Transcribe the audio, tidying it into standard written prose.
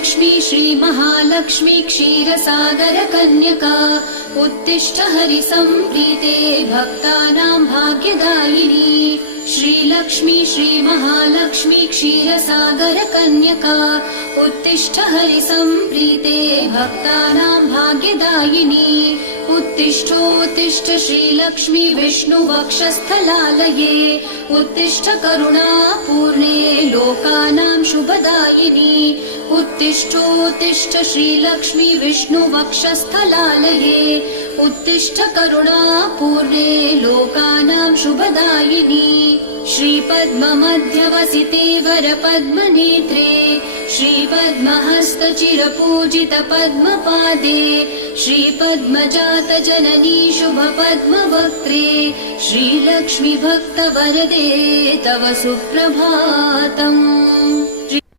श्रीलक्ष्मी श्रीमहालक्ष्मी क्षीरसागरकन्यका उत्तिष्ठ हरिसम्प्रीते भक्तानां भाग्यदायिनी। श्रीलक्ष्मी श्रीमहालक्ष्मी क्षीरसागरकन्यका उत्तिष्ठ हरिसम्प्रीते भक्तानां भाग्यदायिनी। उत्तिष्ठोत्तिष्ठ श्रीलक्ष्मी विष्णुवक्षस्थलालये उत्तिष्ठ करुणापूर्णे लोकानां शुभदायिनी। उत्तिष्ठोत्तिष्ठ श्रीलक्ष्मी विष्णुवक्षस्थलालये उत्तिष्ठ करुणापूर्णे लोकानां शुभदायिनी। श्रीपद्ममध्यवसिते वरपद्मनेत्रे श्रीपद्महस्तचिरपूजित पद्मपादे श्रीपद्मजातजननी शुभपद्मवक्त्रे श्रीलक्ष्मी भक्तवरदे तव सुप्रभातम्।